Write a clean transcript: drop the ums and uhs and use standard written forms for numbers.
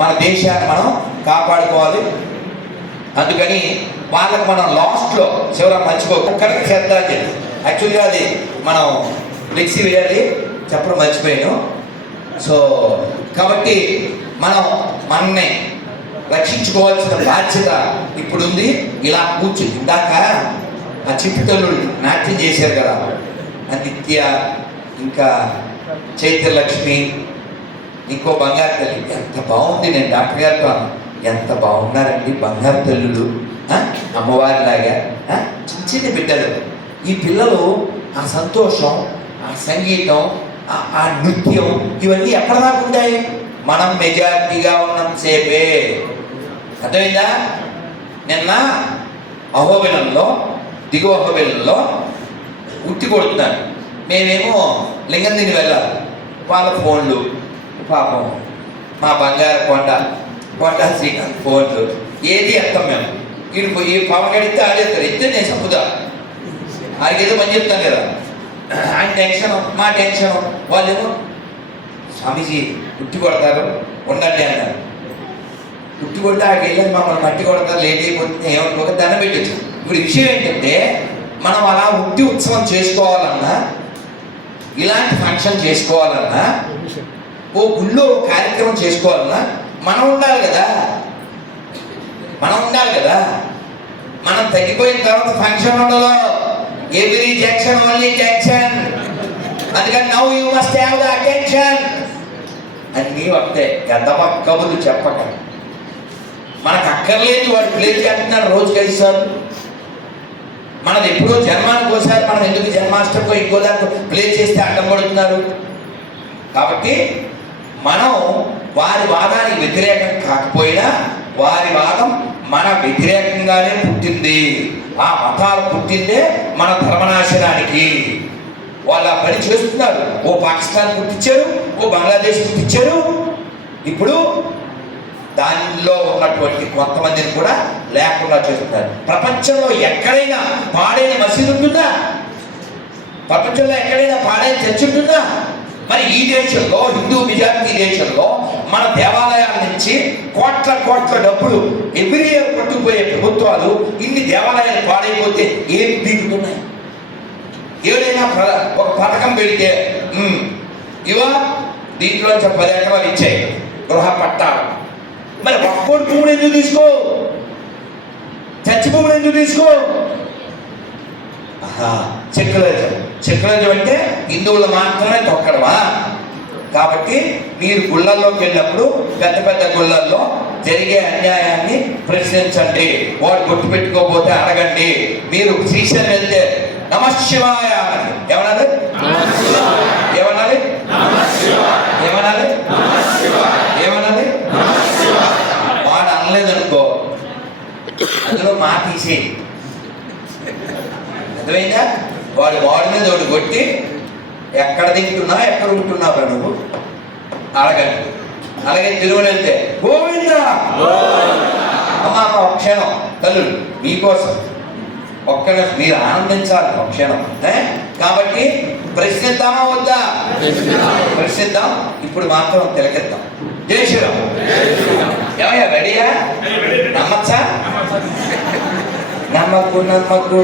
మన దేశాన్ని మనం కాపాడుకోవాలి. అందుకని వాళ్ళకి మనం లాస్ట్లో చివర మర్చిపోకరికి చేద్దాం చెప్పి యాక్చువల్గా అది మనం ఫ్లెక్సీ వేయాలి చెప్పడం మర్చిపోయాను. సో కాబట్టి మనం మనల్ని రక్షించుకోవాల్సిన బాధ్యత ఇప్పుడుంది. ఇలా కూర్చుని ఇందాక ఆ చిట్టుతల్లు నాట్యం చేశారు కదా, నిత్య, ఇంకా చైత్రలక్ష్మి, ఇంకో బంగారు తల్లి. ఎంత బాగుంది. నేను డాక్టర్ గారితో ఎంత బాగున్నారండి బంగారు తల్లులు, అమ్మవారిలాగా చిన్న చిన్న బిడ్డలు. ఈ పిల్లలు ఆ సంతోషం, ఆ సంగీతం, ఆ నృత్యం ఇవన్నీ ఎక్కడ దాకా ఉంటాయి? మనం మెజారిటీగా ఉన్నంతసేపే. అర్థమైందా? నిన్న అహోబిలంలో, దిగువ అహోబిలంలో ఉట్టి కొడుతున్నాను. మేమేమో లింగం తిని వెళ్ళాలి. వాళ్ళ ఫోన్లు, పాపం మా బంగారు కొండ శ్రీకాంత్ ఫోన్లు ఏది ఎత్తాం మేము. ఈ పవన్ గడితే ఆడేస్తారు, ఎత్తే నేను చంపుదా. ఆయనకి ఏదో పని చెప్తాను కదా, ఆయన టెన్షన్, మా టెన్షన్. వాళ్ళేమో స్వామీజీ ఉట్టి కొడతారు ఉండండి అన్నారు. ఉట్టి కొడితే ఆడికి వెళ్ళి మమ్మల్ని మట్టి కొడతారు, లేట్ అయిపోతుంది ఏమనుకోక దండం పెట్టచ్చు. ఇప్పుడు విషయం ఏంటంటే మనం అలా ఉట్టి ఉత్సవం చేసుకోవాలన్నా, ఇలాంటి ఫంక్షన్ చేసుకోవాలన్నా, ఓ గుళ్ళో కార్యక్రమం చేసుకోవాలన్నా మనం ఉండాలి కదా. మనం తగ్గిపోయిన తర్వాత ఫంక్షన్ ఉండదు. Every junction only junction. అందుకని now you must have the attention. అన్నీ వస్తాయి. గద్దమ కబుర్లు చెప్పక మనకు అక్కర్లేదు. వాడు ప్లే చేస్తున్నాడు రోజుకి 5 సార్లు. మనది ఎప్పుడో జన్మానికి ఒకసారి మనం ఎందుకు జన్మాష్టమికో ఇంకో దానికి ప్లే చేస్తే అడ్డం పడుతున్నారు. కాబట్టి మనం వారి వాదానికి వ్యతిరేకం కాకపోయినా వారి వాదం మన వ్యతిరేకంగానే పుట్టింది. ఆ మతాలు పుట్టిందే మన ధర్మనాశనానికి. వాళ్ళు ఆ పని చేస్తున్నారు. ఓ పాకిస్తాన్ పుట్టించారు, ఓ బంగ్లాదేశ్ పుట్టించారు. ఇప్పుడు దానిలో ఉన్నటువంటి కొంతమందిని కూడా లేకుండా చేస్తున్నారు. ప్రపంచంలో ఎక్కడైనా పాడైన మసీదు ఉంటుందా? ప్రపంచంలో ఎక్కడైనా పాడైన చర్చ్ ఉంటుందా? మరి ఈ దేశంలో, హిందూ మెజారిటీ దేశంలో మన దేవాలయాల నుంచి కోట్ల డబ్బులు ఎవ్రీ ఇయర్ పట్టుకుపోయే ప్రభుత్వాలు ఇన్ని దేవాలయాలు పాడైపోతే ఏం పీకుతున్నాయి? ఏదైనా ఒక పథకం పెడితే ఇవా దీంట్లో 10 ఎకరాలు ఇచ్చాయి గృహ పట్టాలు. మరి ఒక్కోటి భూములు ఎందుకు తీసుకో? చర్చి భూములు ఎందుకు తీసుకో? సెక్యులరిజం అంటే హిందువులు మాత్రమే తొక్కడమా? కాబట్టి మీరు గుళ్ళల్లోకి వెళ్ళినప్పుడు పెద్ద గుళ్ళల్లో జరిగే అన్యాయాన్ని ప్రశ్నించండి. వాడు గుర్తు పెట్టుకోకపోతే అడగండి. మీరు శ్రీశైలం వెళ్తే నమశివాయ అనండి. ఏమనాలి? వాడు అనలేదనుకో, అందులో మా తీసే. అర్థమైందా? వాడి మీద ఒకటి కొట్టి ఎక్కడ తింటున్నావు, ఎక్కడ ఉంటున్నావు నువ్వు అడగండి. అలాగే తిరుమల వెళ్తే గోవింద అమ్మ ఒక క్షణం తల్లు మీకోసం మీరు ఆనందించాలి ఒక క్షణం. కాబట్టి ప్రశ్నిద్దామా వద్దా? ప్రశ్నిద్దాం. ఇప్పుడు మాత్రం తిలకిద్దాం. జై శ్రీరామ్. ఏమయ్యా రెడీయా? నమ్మచ్చా? నమ్మకు